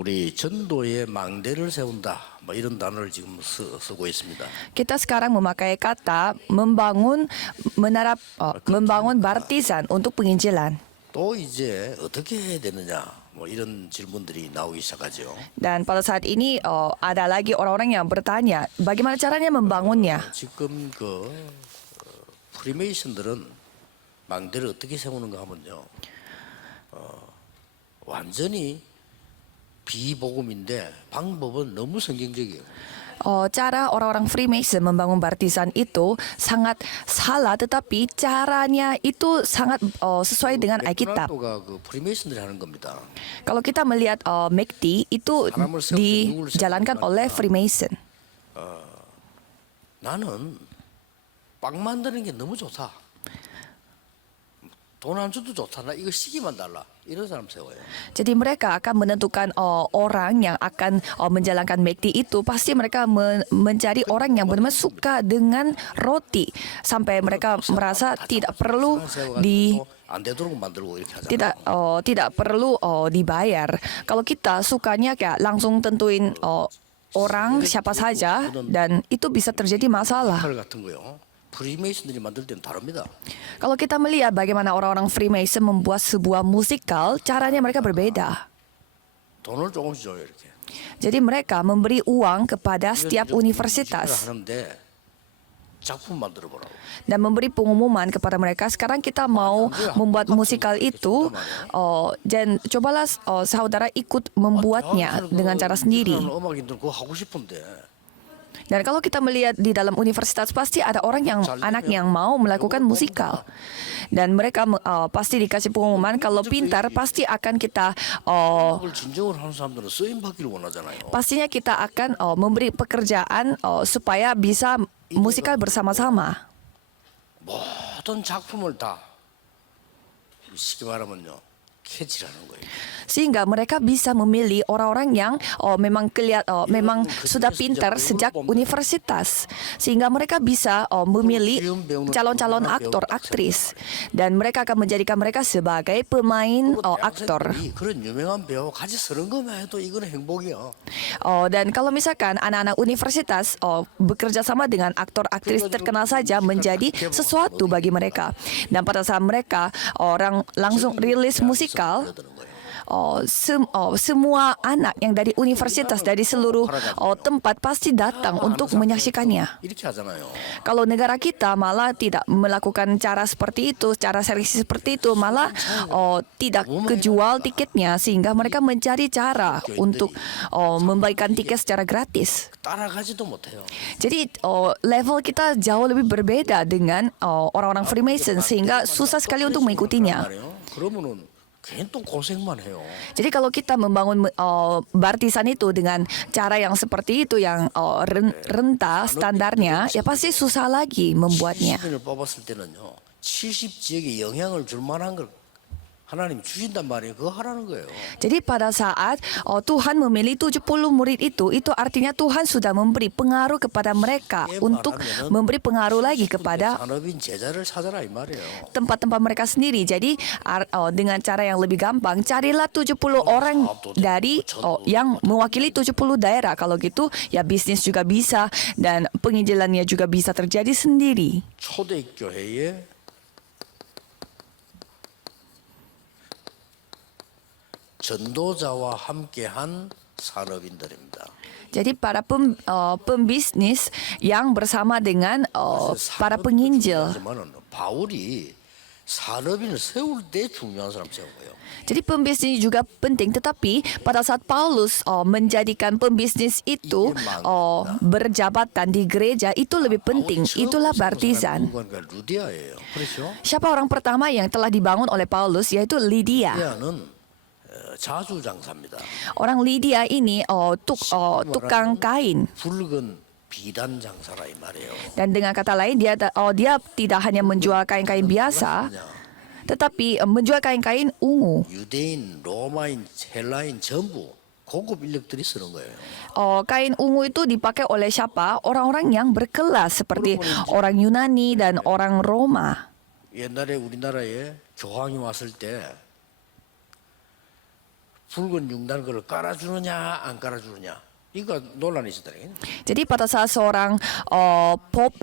우리 전도에 망대를 세운다. 뭐 이런 단어를 지금 쓰고 있습니다. Kita sekarang memakai kata membangun baptisan untuk penginjilan. 또 이제 어떻게 해야 되느냐? 뭐 이런 질문들이 나오기 시작하죠. Dan pada saat ini ada lagi orang-orang yang bertanya, bagaimana caranya membangunnya? 지금 프리메이슨들은 망대를 어떻게 세우는가 하면요. 완전히 비복음인데 방법은 너무 성경적이에요. Cara orang-orang Freemason membangun baptisan itu sangat salah, tetapi caranya itu sangat sesuai dengan Alkitab. 베드로가 그 프리메이슨들이 하는 겁니다. Kalau kita melihat MACD itu dijalankan oleh Freemason. 나는 빵 만드는 게 너무 좋다. 돈 안 줘도 좋다. 나 이거 시기만 달라. 이런 사람 세워요. Jadi mereka akan menentukan orang yang akan menjalankan MACD itu. Pasti mereka mencari orang yang benar-benar suka dengan roti. Sampai mereka merasa tidak perlu 안 되도록 만들고 이렇게 하잖아요. tidak perlu dibayar. Kalau kita sukanya kayak langsung tentuin orang siapa saja, dan itu bisa terjadi masalah. 칼 같은 거요. 프리메이슨들이 만들 때는 다릅니다. Kalau kita melihat bagaimana orang-orang Freemason membuat sebuah musikal, caranya mereka berbeda. 돈을 조금씩 줘요 이렇게. Jadi mereka memberi uang kepada setiap universitas 하는데 작품 만들어 보라고. dan memberi pengumuman kepada mereka, sekarang kita mau membuat musikal itu, dan cobalah saudara ikut membuatnya dengan cara sendiri. 음악인들 그거 하고 싶은데. Dan kalau kita melihat di dalam universitas, pasti ada orang yang anak yang mau melakukan musikal. Dan mereka pasti dikasih pengumuman, kalau pintar pasti akan kita 음악을 진정으로 하는 사람들은 쓰임 받기를 원하잖아요. pastinya kita akan memberi pekerjaan supaya bisa musikal bersama-sama. 모든 작품을 다 쉽게 말하면요 캐치라는 거예요. Sehingga mereka bisa memilih orang-orang yang memang sudah pintar sejak universitas, sehingga mereka bisa memilih calon-calon aktor, aktris, dan mereka akan menjadikan mereka sebagai pemain aktor. 그런 유명한 배우 같이 쓰는 것만 해도 이거는 행복이야. Dan kalau misalkan anak-anak universitas bekerja sama dengan aktor, aktris terkenal saja menjadi sesuatu bagi mereka. Dan pada saat mereka orang langsung rilis musikal, semua anak yang dari universitas, dari seluruh tempat pasti datang untuk menyaksikannya. 이렇게 하잖아요. Kalau negara kita malah tidak melakukan cara seperti itu, cara seleksi seperti itu, malah tidak kejual tiketnya, sehingga mereka mencari cara untuk membagikan tiket secara gratis. 따라가지도 못해요. Jadi level kita jauh lebih berbeda dengan orang-orang Freemason, sehingga susah sekali untuk mengikutinya. 그러면은 괜히 또 고생만 해요. Jadi kalau kita membangun baptisan itu dengan cara yang seperti itu, yang rendah standarnya, ya pasti susah lagi membuatnya. 70인을 뽑았을 때는요. 70지역에 영향을 줄 만한 걸 하나님이 주신단 말이에요. 그거 하라는 거예요. Jadi pada saat Tuhan memilih 70 murid itu artinya Tuhan sudah memberi pengaruh kepada mereka untuk memberi pengaruh lagi kepada 산업인 제자를 찾아라 이 말이에요. tempat-tempat mereka sendiri. Jadi dengan cara yang lebih gampang, carilah 70 orang dari yang mewakili 70 daerah. Kalau gitu ya bisnis juga bisa, dan penginjilannya juga bisa terjadi sendiri. 초대교회에 전도자와 함께한 산업인들입니다. Jadi para pembisnis yang bersama dengan para penginjil. 하지만은 바울이 산업인을 세울 때 중요한 사람 세운 거예요. Jadi pembisnis juga penting, tetapi pada saat Paulus menjadikan pembisnis itu berjabatan di gereja, itu lebih penting. Itulah baptisan. 루디아예요. 그렇죠? Siapa orang pertama yang telah dibangun oleh Paulus? Yaitu Lydia. 루디아는 자주장사입니다. Orang Lydia ini tukang kain. 붉은 비단 장사라 이 말이에요. Dan dengan kata lain, dia tidak hanya menjual kain-kain biasa, tetapi menjual kain-kain ungu. 유대인, 로마인, 헬라인 전부 고급 인력들이 쓰는 거예요. Kain ungu itu dipakai oleh siapa? Orang-orang yang berkelas seperti orang Yunani dan orang Roma. 옛날에 우리나라에 교황이 왔을 때 붉은 융단 그걸 깔아주느냐 안 깔아주느냐 이거 논란이 있었다. Jadi pada saat seorang Pop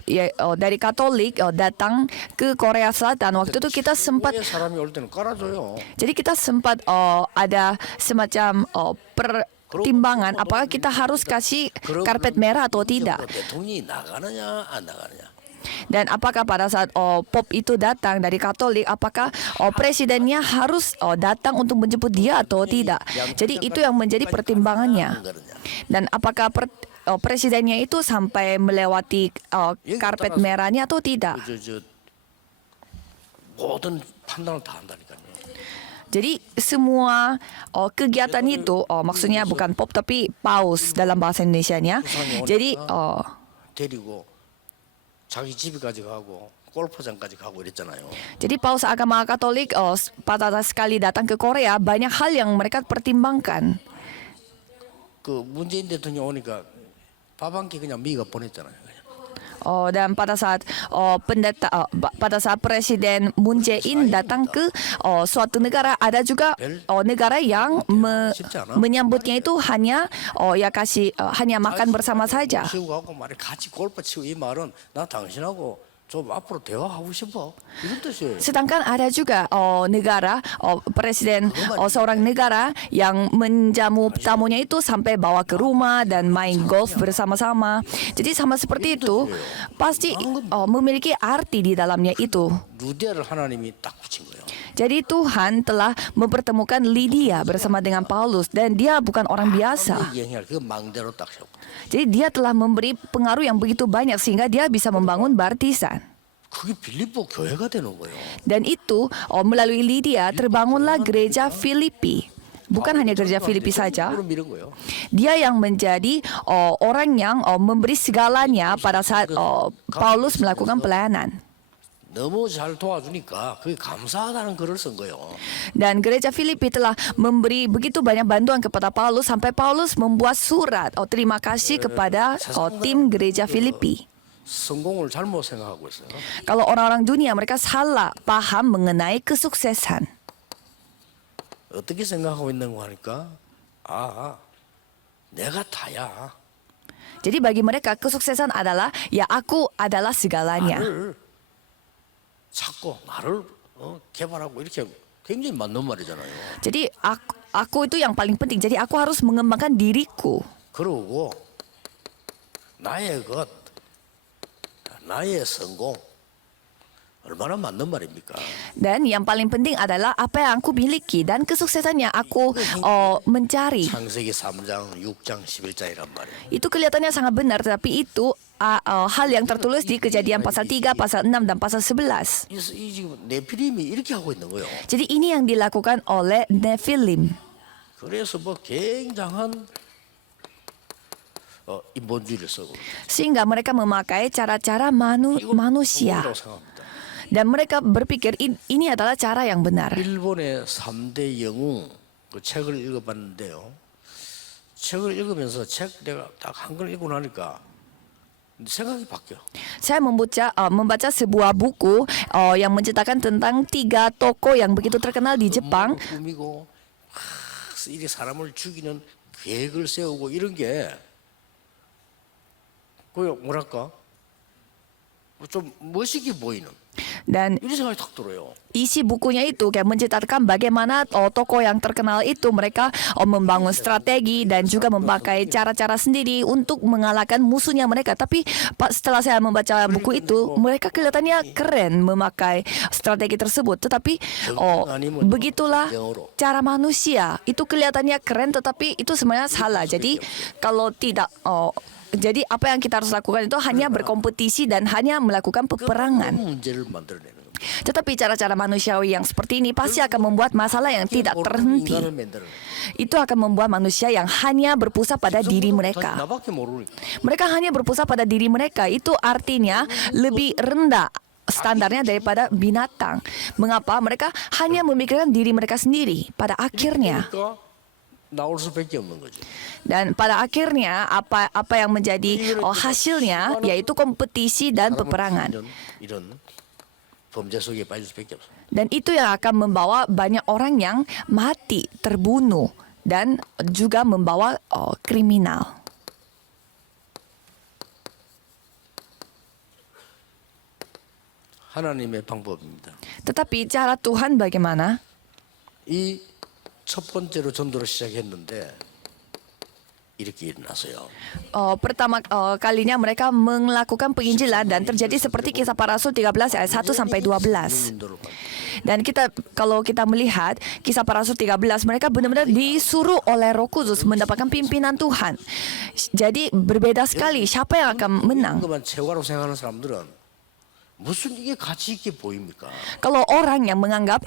dari Katolik datang ke Korea Selatan, waktu itu kita sempat, 최고의 사람이 올 때는 깔아줘요. jadi kita sempat ada semacam pertimbangan apakah kita harus kasih karpet merah atau tidak. 대통령이 나가느냐 안 나가느냐. Dan apakah pada saat Pop itu datang dari Katolik, apakah presidennya harus datang untuk menjemput dia atau tidak. Jadi itu yang menjadi pertimbangannya. Dan apakah presidennya itu sampai melewati karpet merahnya atau tidak. 모든 판단을 다 한다니까요. Jadi semua kegiatan itu, maksudnya bukan Pop tapi Paus dalam bahasa Indonesianya. Jadi 데리고 자기 집에까지 가고 골프장까지 가고 이랬잖아요. Jadi Paus agama Katolik pada sekali datang ke Korea, banyak hal yang mereka pertimbangkan. 그 문재인 대통령 오니까 밥 한 끼 그냥 미가 보냈잖아요. Dan pada saat pada saat Presiden Moon Jae-in datang ke suatu negara, ada juga negara yang menyambutnya itu hanya hanya makan bersama saja. 치고 가고 말이 같이 골프 치고 이 말은 나 당신하고 좀 앞으로 대화하고 싶어 이런 뜻이에요. Sedangkan ada juga negara presiden seorang negara yang menjamu tamunya itu sampai bawa ke rumah dan main golf bersama-sama. Jadi sama seperti itu pasti memiliki arti di dalamnya itu. 루디아를 하나님이 딱 붙인 거예요. Jadi Tuhan telah mempertemukan Lydia bersama dengan Paulus dan dia bukan orang biasa. 영향을 그 망대로 딱 세웠고. Jadi dia telah memberi pengaruh yang begitu banyak sehingga dia bisa membangun baptisan. 그게 빌립보 교회가 되는 거예요. Dan itu melalui Lydia terbangunlah gereja Filipi. Bukan hanya gereja Filipi saja. Dia yang menjadi orang yang memberi segalanya pada saat Paulus melakukan pelayanan. 너무 잘 도와주니까 그게 감사하다는 글을 쓴 거예요. Dan gereja Filipi telah memberi begitu banyak bantuan kepada Paulus sampai Paulus membuat surat terima kasih kepada tim gereja Filipi. 성공을 잘못 생각하고 있어요. Kalau orang-orang dunia mereka salah paham mengenai kesuksesan. 어떻게 생각하고 있는 거 하니까 내가 다야. Jadi bagi mereka kesuksesan adalah ya aku adalah segalanya. 나를 찾고 나를 개발하고 이렇게 굉장히 맞는 말이잖아요. Jadi aku itu yang paling penting. Jadi aku harus mengembangkan diriku. 그러고 나의 나의 성공 얼마나 맞는 말입니까? Dan yang paling penting adalah apa yang aku miliki dan kesuksesan yang aku mencari. 창세기 3장, 6장, 11장이란 말이에요. Itu kelihatannya sangat benar, tetapi itu hal yang tertulis di Kejadian pasal 3, pasal 6 dan pasal 11. 이 지금 네피림이 이렇게 하고 있는 거예요. Jadi ini yang dilakukan oleh Nephilim. 그래서 뭐 굉장한 인본주의를 쓰고 Sehingga mereka memakai cara-cara manusia. 성공이라고 생각합니다. Dan mereka berpikir ini adalah cara yang benar. 일본의 3대 영웅 그 책을 읽어봤는데요. 책을 읽으면서 내가 딱 한 걸 읽고 나니까 생각이 바뀌어. Saya membaca sebuah buku yang menceritakan tentang 3 tokoh yang begitu terkenal di Jepang. 꾸미고 이렇게 사람을 죽이는 계획을 세우고 이런 게 그 뭐랄까 좀 멋있게 보이는 Dan 이런 생각이 탁 들어요. isi bukunya itu kayak menceritakan bagaimana tokoh yang terkenal itu mereka membangun strategi dan juga memakai cara-cara sendiri untuk mengalahkan musuhnya mereka. Tapi setelah saya membaca buku itu, mereka kelihatannya keren memakai strategi tersebut. Tetapi begitulah cara manusia. Itu kelihatannya keren, tetapi itu sebenarnya salah. Jadi kalau tidak jadi apa yang kita harus lakukan itu hanya berkompetisi dan hanya melakukan peperangan. 문제를 만들어내는 겁니다. Tetapi cara-cara manusiawi yang seperti ini pasti akan membuat masalah yang tidak terhenti. 인간을 만드는 Itu akan membuat manusia yang hanya berpusat pada diri mereka. 나밖에 모르니까. Mereka hanya berpusat pada diri mereka. Itu artinya lebih rendah standarnya daripada binatang. Mengapa? Mereka hanya memikirkan diri mereka sendiri. Pada akhirnya. 그러니까 나올 수밖에 없는 거죠. Dan pada akhirnya apa yang menjadi hasilnya yaitu kompetisi dan peperangan. 이런 범죄 속에 빠질 수밖에 없어요. Dan itu yang akan membawa banyak orang yang mati, terbunuh dan juga membawa kriminal. 하나님의 방법입니다. Tetapi cara Tuhan bagaimana? 이 첫 번째로 전도를 시작했는데 이렇게 일어났어요. Pertama kalinya mereka melakukan penginjilan dan terjadi seperti Kisah Para Rasul 13 ayat 1 sampai 12. 인도를 받- Dan kalau kita melihat Kisah Para Rasul 13, mereka benar-benar disuruh oleh Roh Kudus mendapatkan pimpinan Tuhan. Jadi berbeda sekali siapa yang akan menang. 그만 최고라고 생각하는 사람들은 무슨 이게 가치 있게 보입니까? Kalau orang yang menganggap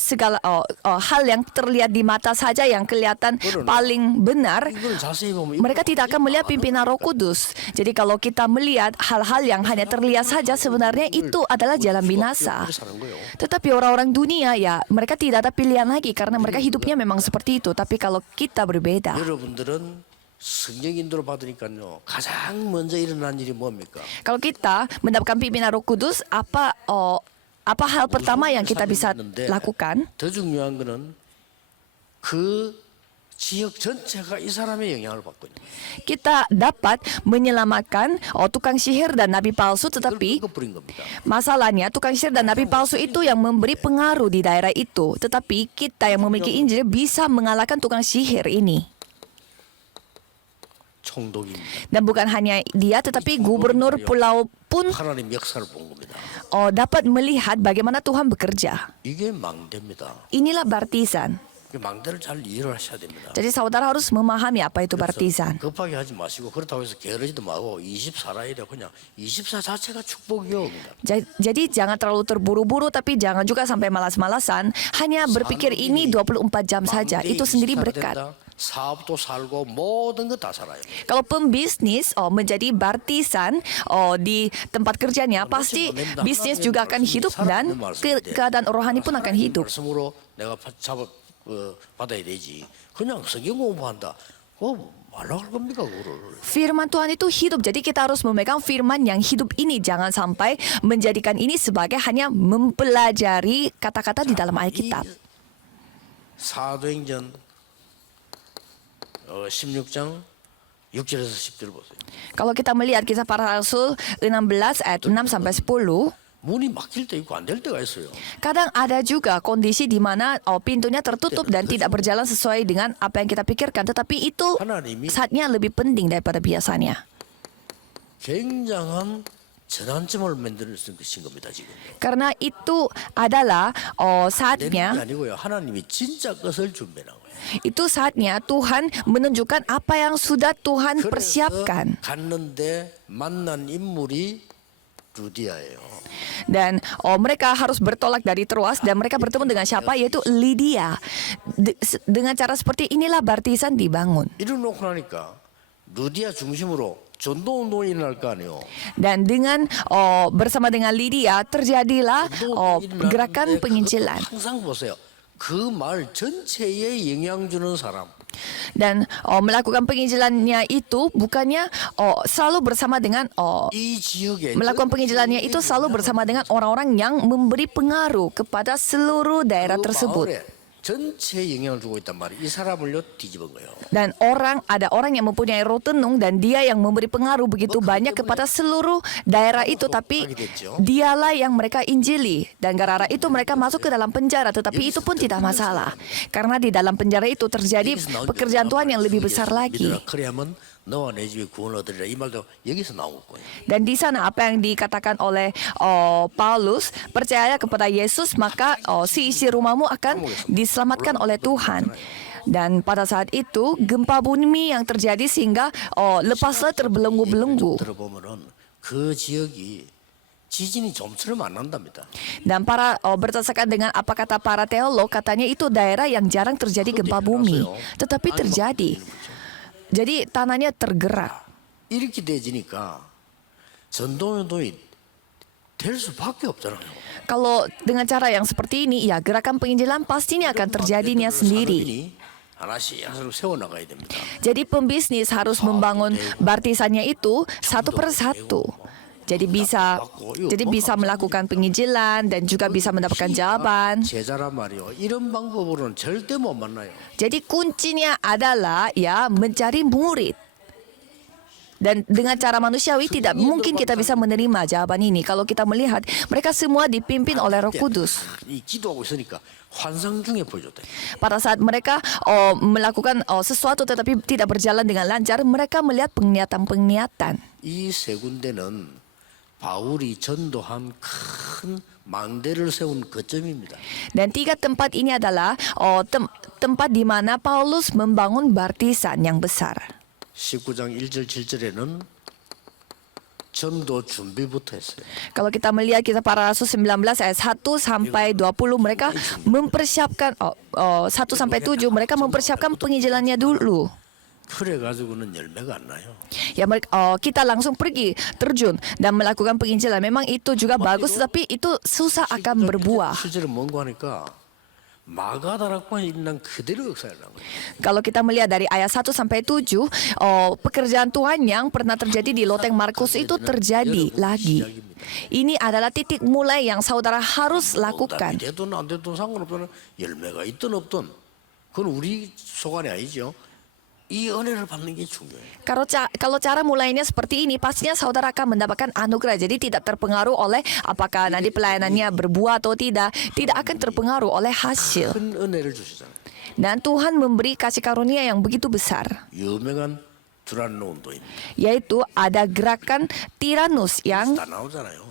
segala hal yang terlihat di mata saja yang kelihatan paling benar, 이걸 자세히 보면 mereka tidak akan melihat pimpinan Roh Kudus. Jadi kalau kita melihat hal-hal yang hanya terlihat saja, sebenarnya itu adalah jalan binasa. 사는 거예요. Tetapi orang-orang dunia ya, mereka tidak ada pilihan lagi karena mereka hidupnya memang seperti itu. Tapi kalau kita berbeda. 여러분들은 성령 인도를 받으니까요. 가장 먼저 일어난 일이 뭡니까? Kalau kita mendapatkan pimpinan Roh Kudus, apa hal pertama yang kita bisa lakukan? 더 중요한 거는 그 지역 전체가 이 사람의 영향을 받고 있는 거예요. Kita dapat menyelamatkan tukang sihir dan nabi palsu, 그걸 tetapi 뿌린 겁니다. masalahnya tukang sihir dan nabi palsu itu yang memberi pengaruh di daerah itu. Tetapi kita yang memiliki Injil bisa mengalahkan tukang sihir ini. 총독입니다. Dan bukan hanya dia, tetapi gubernur pulau pun 하나님 역사를 본 겁니다. dapat melihat bagaimana Tuhan bekerja. 이게 망대입니다. Inilah baptisan. 이 망대를 잘 이해를 하셔야 됩니다. Jadi saudara harus memahami apa itu baptisan. 급하게 하지 마시고 그렇다고 해서 게으르지도 마고 24라 이래 그냥 24 자체가 축복이요. Jadi jangan terlalu terburu-buru, tapi jangan juga sampai malas-malasan. Hanya berpikir ini 24 jam saja. Itu sendiri berkat. 사업도 살고 모든 거 다 살아요. Kalau pembisnis menjadi baptisan di tempat kerjanya, pasti bisnis juga akan hidup dan keadaan rohani pun akan hidup. 말씀으로 내가 받아야 되지. 그냥 성경 공부한다. 말라고 할 겁니까 그거를? Firman Tuhan itu hidup, jadi kita harus memegang firman yang hidup ini. Jangan sampai menjadikan ini sebagai hanya mempelajari kata-kata di dalam Alkitab. 사도행전 16장 6절에서 10절 보세요. Kalau kita melihat Kisah Para Rasul 16 ayat 6 sampai 10, 문이 막힐 때 있고 안 될 때가 있어요. kadang ada juga kondisi di mana pintunya tertutup dan tidak berjalan sesuai dengan apa yang kita pikirkan, tetapi itu saatnya lebih penting daripada biasanya. 굉장한 전환점을 만드는 것인 겁니다 지금. Karena itu adalah 내는 게 saatnya 아니고요. 하나님이 진짜 것을 준비한 거예요. itu saatnya Tuhan menunjukkan apa yang sudah Tuhan 그래서 persiapkan. 갔는데 만난 인물이 루디아예요. Dan mereka harus bertolak dari Troas dan mereka bertemu dengan siapa? Yaitu Lydia. Dengan cara seperti inilah baptisan dibangun. 이러놓고 나니까 루디아 중심으로 전도 운동이 일어날 거 아니에요. Dan dengan bersama dengan Lydia terjadilah gerakan penginjilan. 항상 보세요. 그 말 전체에 영향 주는 사람. Dan melakukan penginjilannya itu bukannya selalu bersama dengan 이 지역에 melakukan penginjilannya itu selalu bersama dengan orang-orang yang memberi pengaruh kepada seluruh daerah tersebut. 전체에 영향을 주고 있단 말이에요. 이 사람을요 뒤집은 거예요. Dan ada orang yang mempunyai roh tenung dan dia yang memberi pengaruh begitu banyak kepada seluruh daerah itu, tapi dialah yang mereka injili. Dan gara-gara itu mereka masuk ke dalam penjara, tetapi itu pun tidak masalah. Karena di dalam penjara itu terjadi pekerjaan Tuhan yang lebih besar lagi. 너와 내 집에 구원을 얻으리라 이 말도 여기서 나온 거예요. Dan di sana apa yang dikatakan oleh Paulus, percaya kepada Yesus maka si isi rumahmu akan diselamatkan oleh Tuhan. Dan pada saat itu gempa bumi yang terjadi sehingga lepaslah terbelenggu-belenggu. 들어보면은 그 지역이 지진이 좀처럼 안 난답니다. Dan berdasarkan dengan apa kata para teolog, katanya itu daerah yang jarang terjadi gempa bumi, tetapi terjadi. Jadi tanahnya tergerak. 이렇게 되지니까 전도운동이 될 수밖에 없잖아요. Kalau dengan cara yang seperti ini, ya gerakan penginjilan pastinya akan terjadinya sendiri. 하나씩 세워나가야 됩니다. Jadi pembisnis harus membangun baptisannya itu satu per satu. jadi bisa melakukan penginjilan dan juga bisa mendapatkan jawaban. 제자란 말이요. 이런 방법으로는 절대 못 만나요. Jadi kuncinya adalah ya mencari murid. Dan dengan cara manusiawi tidak mungkin kita bisa menerima jawaban ini. Kalau kita melihat mereka semua dipimpin oleh Roh Kudus. 이 기도하고 있으니까 환상 중에 보여줬다. Pada saat mereka melakukan sesuatu tetapi tidak berjalan dengan lancar, mereka melihat penglihatan-penglihatan. 이 세 군데는 바울이 전도한 큰 망대를 세운 거점입니다. Dan 3 tempat ini adalah tempat di mana Paulus membangun baptisan yang besar. 19장 1절 7절에는 전도 준비부터 했어요. Kalau kita melihat kisah para rasul 19 ayat 1 sampai 20 mereka mempersiapkan 1 sampai 7 mereka mempersiapkan penginjilannya dulu. 그래 가지고는 열매가 안 나요. Ya kita langsung pergi terjun dan melakukan penginjilan. Memang itu juga bagus tapi itu susah akan berbuah. 실제로 뭔고 하니까 마가다락방에 있는 그대로 역사를 한 거예요. Kalau kita melihat dari ayat 1 sampai 7, pekerjaan Tuhan yang pernah terjadi di loteng Markus itu terjadi lagi. Ini adalah titik mulai yang saudara harus lakukan. 되든 안 되든 상관없는 열매가 있든 없든 그건 우리 소관이 아니죠. 이 은혜를 받는 게 중요해요. Kalau cara mulainya seperti ini, pastinya saudara akan mendapatkan anugerah. Jadi tidak terpengaruh oleh apakah nanti pelayanannya berbuah atau tidak. Tidak akan terpengaruh oleh hasil. 큰 은혜를 주시잖아요. Dan Tuhan memberi kasih karunia yang begitu besar. 유명한 두란노 운동입니다. Yaitu ada gerakan Tiranus yang 다 나오잖아요.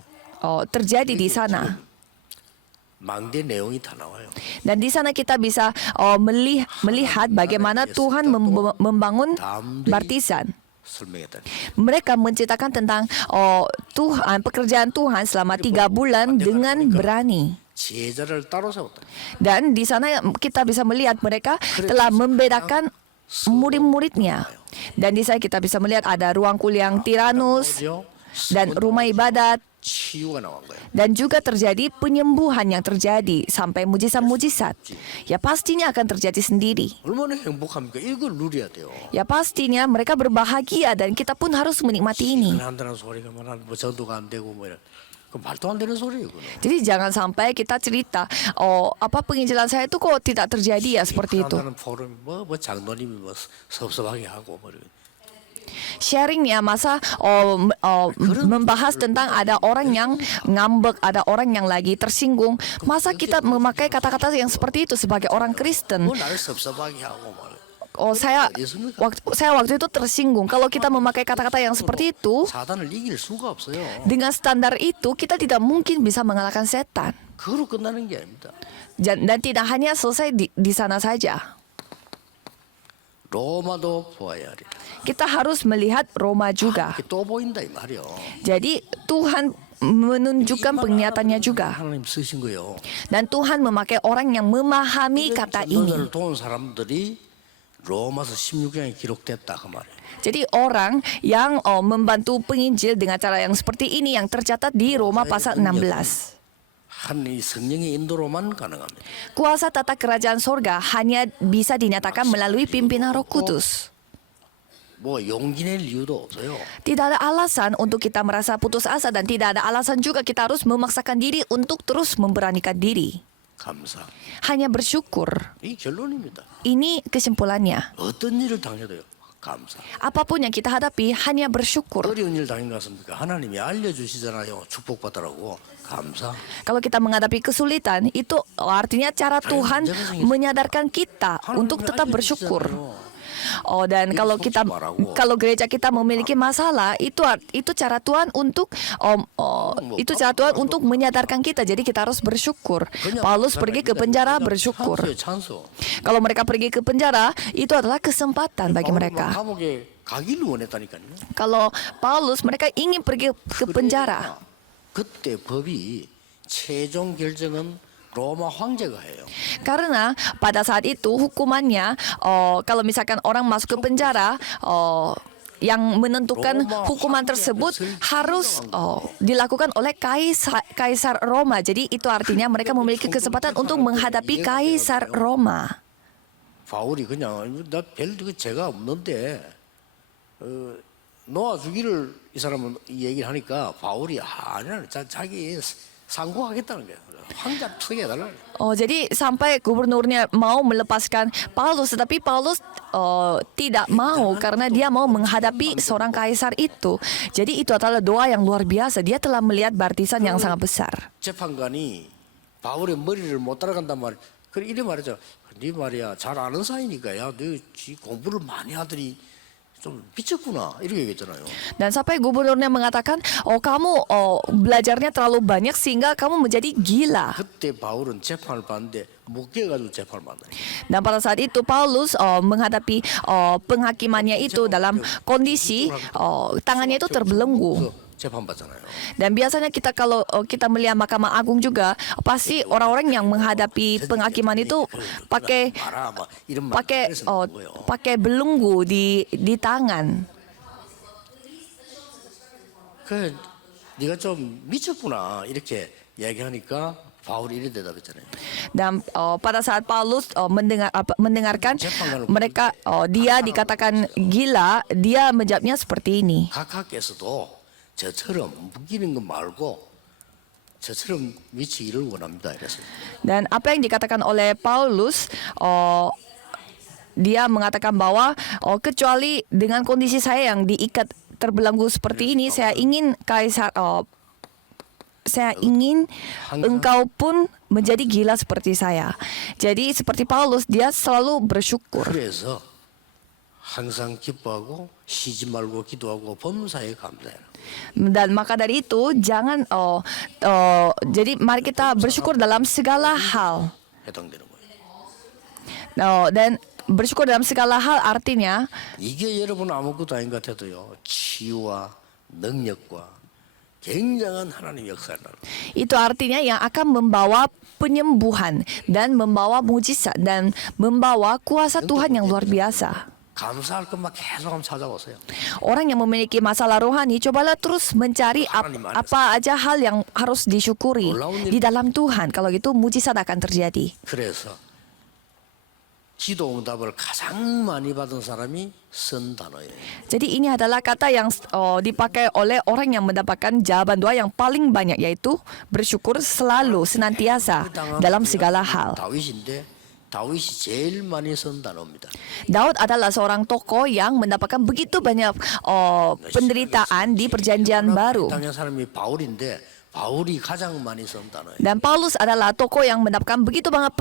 terjadi di sana. 망대 내용이 다 나와요. Dan di sana kita bisa melihat bagaimana Tuhan membangun baptisan. 설명했다. Mereka menceritakan tentang Tuhan, pekerjaan Tuhan selama 3 bulan dengan berani. 제자를 따로 세웠다. Dan di sana kita bisa melihat mereka telah membedakan murid-muridnya. Dan di sana kita bisa melihat ada ruang kuliah Tiranus dan rumah ibadat. 치유가 나온 거예요. Dan juga terjadi penyembuhan yang terjadi sampai mujizat-mujizat. Ya pastinya akan terjadi sendiri. 얼마나 행복합니까? 이걸 누려야 돼요. Ya pastinya mereka berbahagia dan kita pun harus menikmati ini. 한다는 소리가 뭐 전도가 안 되고 뭐 이런 그 말도 안 되는 소리예요. 그거는. Jadi jangan sampai kita cerita, apa penginjilan saya itu kok tidak terjadi ya seperti itu. 한다는 포럼 뭐 장로님이 뭐 섭섭하게 하고 뭐 이런. Sharingnya masa membahas tentang ada orang yang ngambek, ada orang yang lagi tersinggung. Masa kita memakai kata-kata yang seperti itu sebagai orang Kristen? 뭐 나를 섭섭하게 하고 뭐. Saya waktu itu tersinggung. Kalau kita memakai kata-kata yang seperti itu, 사단을 이길 수가 없어요. dengan standar itu kita tidak mungkin bisa mengalahkan setan. 그거로 끝나는 게 아닙니다. Dan tidak hanya selesai di sana saja. 로마도 보아야 하리라. Kita harus melihat Roma juga. 이게 또 보인다 이 말이요. Jadi Tuhan menunjukkan penglihatannya juga. 하나님 쓰신 거예요. Dan Tuhan memakai orang yang memahami kata ini. 전도자를 도운 사람들이 로마서 16장에 기록됐다 그 말이에요. Jadi orang yang membantu penginjil dengan cara yang seperti ini yang tercatat di Roma pasal 16. 한 이 성령의 인도로만 가능합니다. Kuasa tata kerajaan sorga hanya bisa dinyatakan melalui pimpinan Roh Kudus. 뭐 용기 낼 이유도 없어요. Tidak ada alasan untuk kita merasa putus asa dan tidak ada alasan juga kita harus memaksakan diri untuk terus memberanikan diri. 감사. Hanya bersyukur. 이 결론입니다. Ini kesimpulannya. 어떤 일을 당해도요. 감사. Apapun yang kita hadapi hanya bersyukur. 어려운 일 당한 것 같습니까? 하나님이 알려주시잖아요. 축복받으라고. 감사. Kalau kita menghadapi kesulitan, itu artinya cara Tuhan menyadarkan kita untuk tetap bersyukur. Dan kalau gereja kita memiliki masalah, itu cara Tuhan untuk menyadarkan kita. Jadi kita harus bersyukur. Paulus pergi ke penjara bersyukur. Kalau mereka pergi ke penjara, itu adalah kesempatan bagi mereka. Kalau Paulus mereka ingin pergi ke penjara. 그때 법이 최종 결정은 로마 황제가 해요. Karena pada saat itu hukumannya, kalau misalkan orang masuk ke penjara, yang menentukan hukuman tersebut harus dilakukan oleh Kaisar Roma. Jadi itu artinya mereka memiliki kesempatan untuk menghadapi Kaisar Roma. 바울이 그냥 나 별 제가 없는데 놓아주기를 이 사람은 이 얘기를 하니까 바울이 아니야, 자기 상고하겠다는 거야. 황자 투기해달라. Jadi sampai gubernurnya mau melepaskan Paulus, tetapi Paulus tidak mau karena dia mau menghadapi seorang kaisar itu. Jadi itu adalah doa yang luar biasa. Dia telah melihat baptisan yang sangat besar. 재판관이 바울의 머리를 못 따라간단 말이야. 그래 이래 말이죠. 네 말이야 잘 아는 사이니까 야, 너 공부를 많이 하더니 좀 미쳤구나 이렇게 얘기했잖아요. Dan sampai gubernurnya mengatakan, kamu belajarnya terlalu banyak sehingga kamu menjadi gila. 그때 바울은 재판을 받는데 못 깨가지고 재판을 받는. Dan pada saat itu Paulus menghadapi penghakimannya itu dalam kondisi tangannya itu terbelenggu. 재판 받잖아요. Dan biasanya kalau kita melihat Mahkamah Agung juga pasti orang-orang yang menghadapi penghakiman itu pakai belenggu di tangan. 그 네가 좀 미쳤구나 이렇게 얘기하니까 바울이 이래 대답했잖아요. Dan pada saat Paulus mendengarkan mereka dia dikatakan gila, dia menjawabnya seperti ini. 각하께서도 저처럼 묶이는 거 말고 저처럼 미치기를 원합니다. 이랬어요. Dan apa yang dikatakan oleh Paulus, dia mengatakan bahwa kecuali dengan kondisi saya yang diikat terbelenggu seperti ini, saya ingin engkau pun menjadi gila seperti saya. Jadi seperti Paulus, dia selalu bersyukur. 그래서 항상 기뻐하고 쉬지 말고 기도하고 범사에 감사해라. Dan maka dari itu jangan jadi mari kita bersyukur dalam segala hal. 해당되는 거예요. Dan bersyukur dalam segala hal artinya 이게 여러분 아무것도 아닌 것 같아도요. 치유와 능력과 굉장한 하나님 역사를. itu artinya yang akan membawa penyembuhan dan membawa mujizat dan membawa kuasa Tuhan yang luar biasa. 감사할 것만 계속 한번 찾아보세요. Orang yang memiliki masalah rohani, cobalah terus mencari apa aja hal yang harus disyukuri di dalam Tuhan. Kalau gitu mujizat akan terjadi. 그래서 기도 응답을 가장 많이 받은 사람이 쓴 단어예요. Jadi ini adalah kata yang dipakai oleh orang yang mendapatkan jawaban doa yang paling banyak, yaitu bersyukur selalu, senantiasa dalam segala hal. 다윗인데 다윗이 제일 많이 쓴 단어입니다. Daud adalah seorang tokoh yang mendapatkan begitu banyak penderitaan di Perjanjian Baru. 당연 사람이 바울인데 바울이 가장 많이 쓴 단어예요. Dan Paulus adalah tokoh yang mendapatkan begitu banyak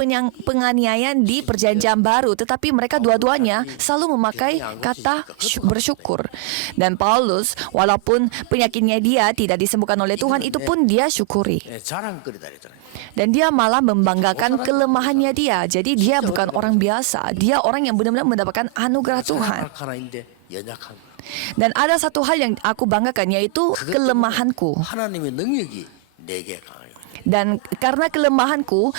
penganiayaan di Perjanjian Baru, tetapi mereka dua-duanya selalu memakai kata bersyukur. Dan Paulus, walaupun penyakitnya dia tidak disembuhkan oleh Tuhan, itu pun dia syukuri. 자랑거리다 그랬잖아요. Dan dia malah membanggakan kelemahannya dia. Jadi dia bukan orang biasa, dia orang yang benar-benar mendapatkan anugerah Tuhan. 하나인데 연약한 거. Dan ada satu hal yang aku banggakan, yaitu kelemahanku. 하나님의 능력이 내게 강해요. Dan karena kelemahanku,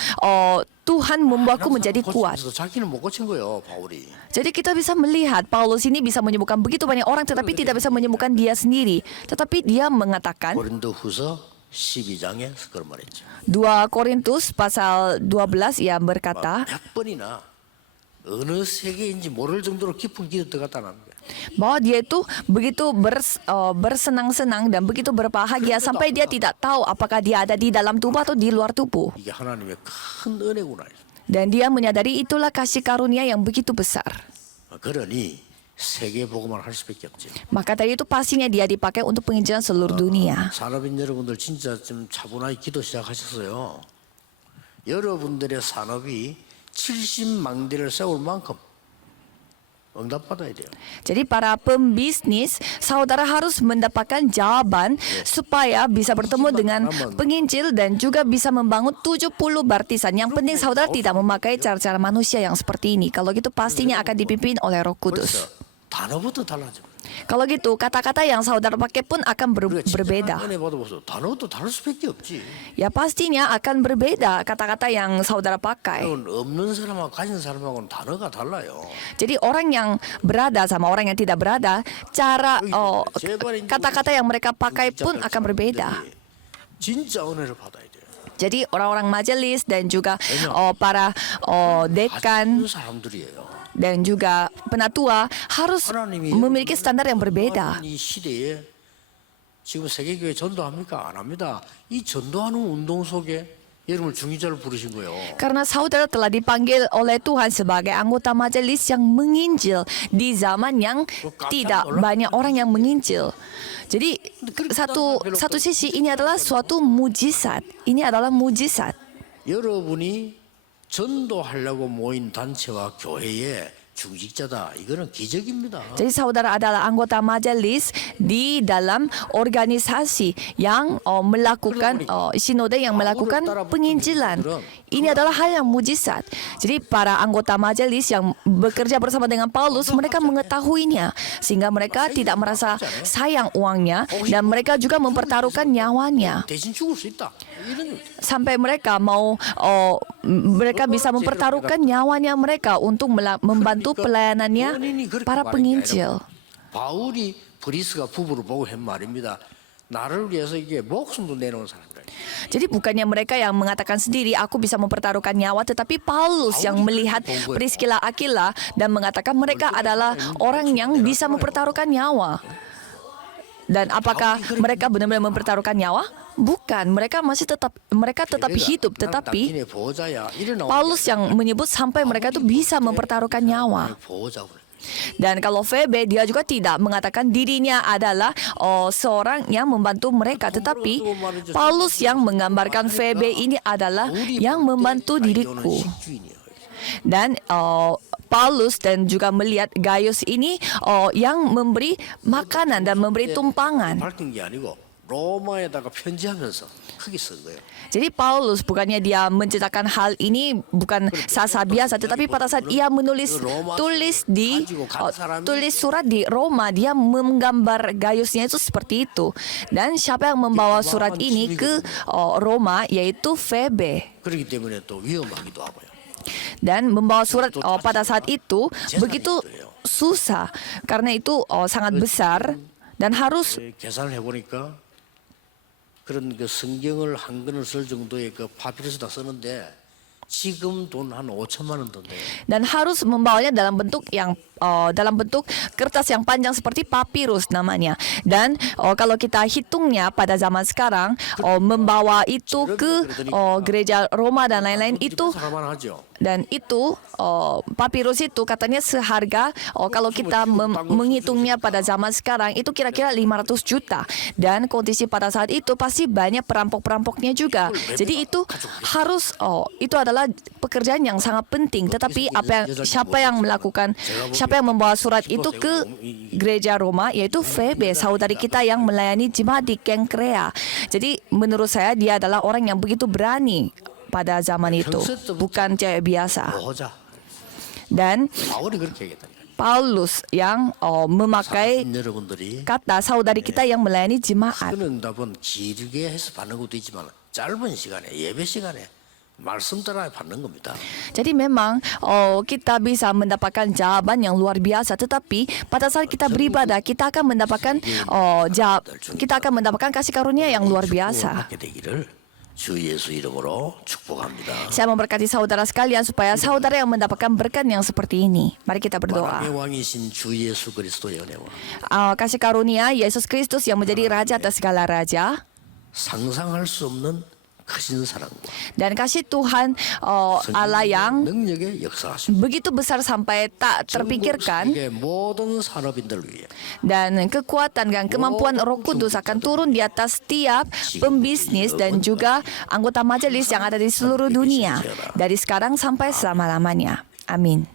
Tuhan membuatku menjadi kuat. 그래서 자기는 못 고친 거예요, 바울이. Jadi kita bisa melihat Paulus ini bisa menyembuhkan begitu banyak orang, tetapi tidak bisa menyembuhkan dia sendiri. Tetapi dia mengatakan, 고린도후서 12장에 그런 말했죠. 2 Korintus pasal 12 ia berkata 100번이나 어느 세계인지 모를 정도로 깊은 기도 들어갔다는 거예요. bahwa dia itu begitu bersenang-senang dan begitu berbahagia sampai dia tidak tahu apakah dia ada di dalam tubuh atau di luar tubuh. 이게 하나님의 큰 은혜구나. Dan dia menyadari itulah kasih karunia yang begitu besar. 그러니 세계 복음을 할 수밖에 없죠. Maka tadi itu pastinya dia dipakai untuk penginjilan seluruh dunia. 산업인 여러분들 진짜 좀 차분하게 기도 시작하셨어요. 여러분들의 산업이 70망대를 세울 만큼 응답받아야 돼요. Jadi para pembisnis, saudara harus mendapatkan jawaban supaya bisa bertemu dengan penginjil dan juga bisa membangun 70 baptisan. Yang penting saudara tidak memakai cara-cara manusia yang seperti ini. Kalau gitu pastinya akan dipimpin oleh Roh Kudus. 단어부터 달라져. Kalau gitu kata-kata yang saudara pakai pun akan berbeda. 은혜 받아보세요. 단어도 다를 수밖에 없지. Ya pastinya akan berbeda kata-kata yang saudara pakai. 없는 사람하고 가진 사람하고는 단어가 달라요. Jadi orang yang berada sama orang yang tidak berada, cara kata-kata yang mereka pakai pun akan berbeda. 진짜 은혜를 받아야 돼요. Jadi orang-orang majelis dan juga para dekan 사람들이에요. dan juga penatua harus 하나님이 memiliki standar yang berbeda. 이 시대에 지금 세계교회 전도합니까? 안 합니다. 이 전도하는 운동 속에 여러분을 중직자를 부르신 거예요. Karena saudara telah dipanggil oleh Tuhan sebagai anggota majelis yang menginjil di zaman yang tidak banyak orang yang menginjil. Jadi satu sisi ini adalah suatu mujizat. Ini adalah mujizat. 여러분이 전도하려고 모인 단체와 교회의 중직자다. 이거는 기적입니다. Jadi saudara adalah anggota majelis di dalam organisasi yang melakukan sinode yang melakukan penginjilan. Ini adalah hal yang mujizat. Jadi para anggota majelis yang bekerja bersama dengan Paulus, mereka mengetahuinya sehingga mereka tidak merasa sayang uangnya dan mereka juga mempertaruhkan nyawanya. 대신 죽을 수 있다. 이런 Sampai mereka mereka bisa mempertaruhkan nyawanya mereka untuk membantu pelayanannya para penginjil. 바울이 브리스가 부부를 보고 한 말입니다. 나를 위해서 이게 목숨도 내놓은 사람들. Jadi bukannya mereka yang mengatakan sendiri aku bisa mempertaruhkan nyawa, tetapi Paulus yang melihat Priscilla Aquila dan mengatakan mereka adalah orang yang bisa mempertaruhkan nyawa. Dan apakah mereka benar-benar mempertaruhkan nyawa? Bukan, mereka tetap hidup, tetapi Paulus yang menyebut sampai mereka itu bisa mempertaruhkan nyawa. Dan kalau Febe, dia juga tidak mengatakan dirinya adalah seorang yang membantu mereka, tetapi Paulus yang menggambarkan Febe ini adalah yang membantu diriku. Dan Paulus dan juga melihat Gaius ini yang memberi makanan dan memberi tumpangan. 밝힌 게 아니고 로마에다가 편지하면서 크게 쓴 거예요. Jadi Paulus bukannya dia menceritakan hal ini bukan sasa biasa, tetapi pada saat ia tulis surat di Roma, dia menggambar Gaiusnya itu seperti itu. Dan siapa yang membawa surat ini ke Roma yaitu Febe. 그렇기 때문에 또 위험하기도 하고요. Dan membawa surat pada saat itu begitu susah karena itu sangat besar dan harus 계산을 해보니까 그런 그 성경을 한 권을 쓸 정도의 그 파피루스다 쓰는데 지금 돈 한 5천만 원 돈 돼요. dan harus membawanya dalam bentuk kertas yang panjang seperti papirus namanya. Dan kalau kita hitungnya pada zaman sekarang membawa itu ke gereja Roma dan lain-lain itu. 살만하죠. Dan itu papirus itu katanya seharga kalau kita menghitungnya pada zaman sekarang itu kira-kira 500 juta. Dan kondisi pada saat itu pasti banyak perampok-perampoknya juga. Jadi itu harus itu adalah pekerjaan yang sangat penting. Tetapi siapa yang membawa surat itu ke gereja Roma yaitu Febe, saudari kita yang melayani jemaat di Kenkrea. Jadi menurut saya dia adalah orang yang begitu berani pada zaman itu, bukan cewek biasa. 보호자. Dan 바울이 그렇게 얘기했다니까. Paulus yang memakai 여러분들이 kata saudari kita yang melayani jemaat. 그 응답은 길게 해서 받는 것도 있지만 짧은 시간에 예배 시간에 말씀 따라 받는 겁니다. Jadi memang kita bisa mendapatkan jawaban yang luar biasa, tetapi pada saat kita beribadah kita akan mendapatkan kasih karunia yang luar biasa. 받게 되기를 주 예수 이름으로 축복합니다. Saya memberkati saudara sekalian supaya saudara yang mendapatkan berkat yang seperti ini. Mari kita berdoa. 만왕의 왕이신 주 예수 그리스도의 은혜와 Kasih karunia Yesus Kristus yang menjadi Raja atas segala raja, 상상할 수 없는 크신 사랑과 dan kasih Tuhan Allah yang 능력의 역사하심 begitu besar sampai tak terpikirkan, 세계 모든 산업인들 위해 dan kekuatan dan kemampuan Roh Kudus akan turun di atas setiap pembisnis dan juga anggota majelis yang ada di seluruh dunia dari sekarang sampai selama-lamanya. Amin.